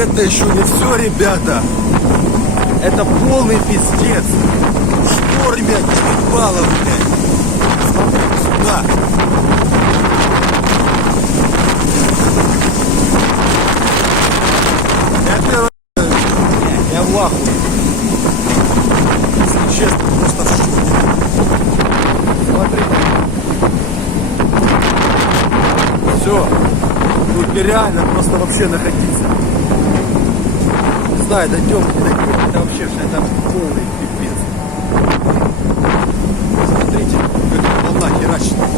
это еще не все, ребята. Это полный пиздец. Что, ребят, ебало, блядь. Смотрите сюда. Я первый... Я в ахуе. Если честно, просто в шоке. Смотрите. Все. Тут нереально просто вообще находиться. Не знаю, дойдем, не дойдем. Это вообще это полный пипец. Смотрите, как волна херачит.